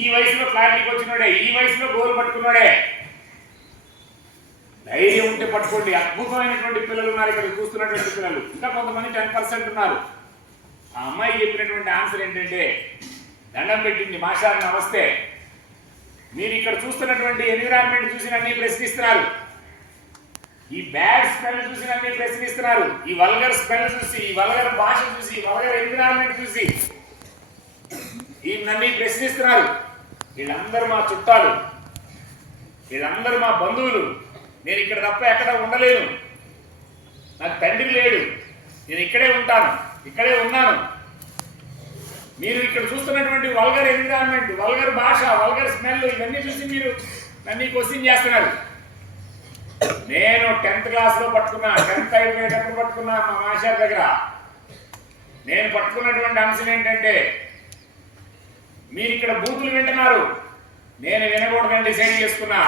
ఈ వయసులో క్లారిటీకి వచ్చినోడే, ఈ వయసులో గోల్ పట్టుకున్నాడే. ధైర్యం ఉంటే పట్టుకోండి. అద్భుతమైనటువంటి పిల్లలు ఉన్నారు ఇక్కడ చూస్తున్నటువంటి పిల్లలు. ఇంకా కొంతమంది 10% ఉన్నారు. ఆ అమ్మాయి చెప్పినటువంటి ఆన్సర్ ఏంటంటే, దండం పెట్టింది మాస్టర్ నమస్తే, మీరు ఇక్కడ చూస్తున్నటువంటి ఎన్విరాన్మెంట్ చూసి నన్ను ప్రశ్నిస్తున్నారు, ఈ బ్యాడ్ స్మెల్ చూసి నన్ను ప్రశ్నిస్తున్నారు, ఈ వల్గర్ స్మెల్ చూసి, ఈ వల్గర్ భాష చూసి, ఈ వల్గర్ ఎన్విరాన్మెంట్ చూసి ఈ నన్ను ప్రశ్నిస్తున్నారు. వీళ్ళందరూ మా చుట్టాలు, వీళ్ళందరూ మా బంధువులు. నేను ఇక్కడ తప్ప ఎక్కడ ఉండలేను, నాకు తండ్రి లేడు, నేను ఇక్కడే ఉంటాను, ఇక్కడే ఉన్నాను. మీరు ఇక్కడ చూస్తున్నటువంటి వల్గర్ ఎన్విరాన్మెంట్, వల్గర్ భాష, వల్గర్ స్మెల్ ఇవన్నీ చూసి మీరు నన్ను క్వశ్చన్ చేస్తున్నారు. నేను 10th క్లాస్లో పట్టుకున్నా, 10th అయిపోయేటప్పుడు పట్టుకున్నా మా మాస్టర్ దగ్గర. నేను పట్టుకున్నటువంటి అంశం ఏంటంటే, మీరు ఇక్కడ బూతులు వింటున్నారు, నేను వినకూడదని డిసైడ్ చేసుకున్నా.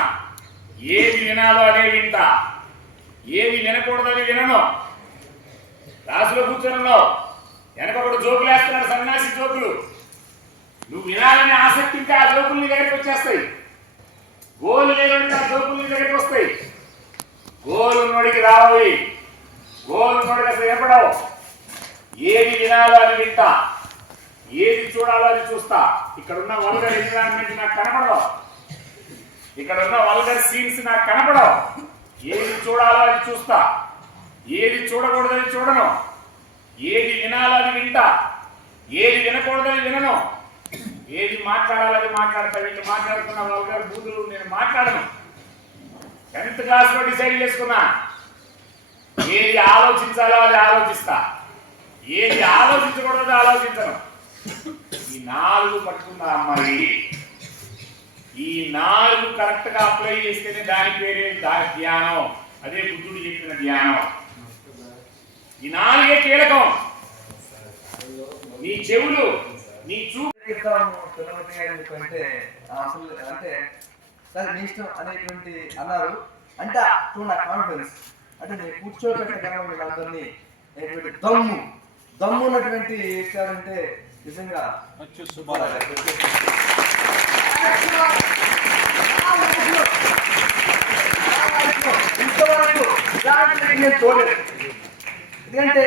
ఏది వినాలో అదే వింటా, ఏది వినకూడదని వినను. క్లాసులో కూర్చొనున్నావు, వెనకొకడు జోకులు వేస్తున్నాడు, సన్యాసి జోకులు. నువ్వు వినాలనే ఆసక్తి ఉంటే ఆ జోకులు నీ దగ్గరికి వచ్చేస్తాయి. గోలు లేదంటే ఆ జోకులు నీ దగ్గరికి వస్తాయి. గోలు ఉన్నోడికి రావి, గోలు ఉన్నోడికి అసలు వినపడవు. ఏది వినాలో అది వింటా, ఏది చూడాలో అది చూస్తా. ఇక్కడ ఉన్న వల్గర్ ఎన్విరాన్మెంట్ నాకు కనపడవు, ఇక్కడ ఉన్న వల్గర్ సీన్స్ నాకు కనపడవు. ఏది చూడాలో అది చూస్తా, ఏది చూడకూడదని చూడను, ఏది వినాలో అది వింటా, ఏది వినకూడదని వినను, ఏది మాట్లాడాలో అది మాట్లాడతా. వీళ్ళు మాట్లాడుతున్న వల్గర్ బూతులు నేను మాట్లాడను. 10th క్లాస్లో డిసైడ్ చేసుకున్నా, ఏది ఆలోచించాలో అది ఆలోచిస్తా, ఏది ఆలోచించకూడదో ఆలోచించను. ఈ 4 పట్టుకున్న అమ్మాయి, ఈ 4 కరెక్ట్గా అప్లై చేస్తేనే దాని పేరే ధ్యానం. అదే బుద్ధుడు చెప్పిన ధ్యానం. ఈ 4 కీలకం. నీ చెవులు, నీ చూపు. అంటే మీ ఇష్టం అనేటువంటి అన్నారు. అంటే అప్పుడు నా కాన్ఫిడెన్స్ అంటే నేను కూర్చోబెట్టగలను వీళ్ళందరినీ దమ్ము ఉన్నటువంటి విషయాలంటే నిజంగా నేను చూడలేదు. ఎందుకంటే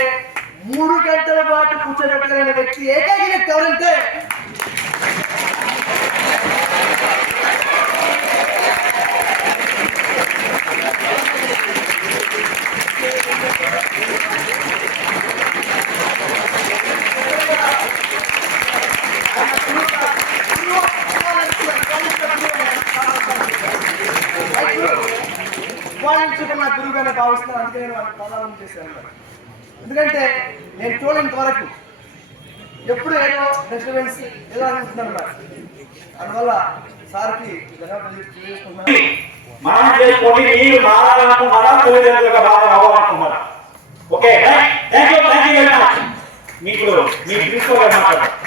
3 గంటల పాటు కూర్చోబెట్టగలిగిన వ్యక్తి ఏకైక వ్యక్తి ఎవరంటే నా గురువుగానే భావిస్తున్నాను. అందుకే నేను వాళ్ళకి ప్రారంభం చేశాను. ఎందుకంటే నేను చూడలేంత వరకు ఎప్పుడు ఏదో డిస్టర్బెన్స్ ఏదో అనుకుంటున్నాను. అందువల్ల సార్కి తెలియజేసుకున్నాను. Okay, thank you very much. మీకు మీ ప్రిన్సిపల్ గారు మాట్లాడారు.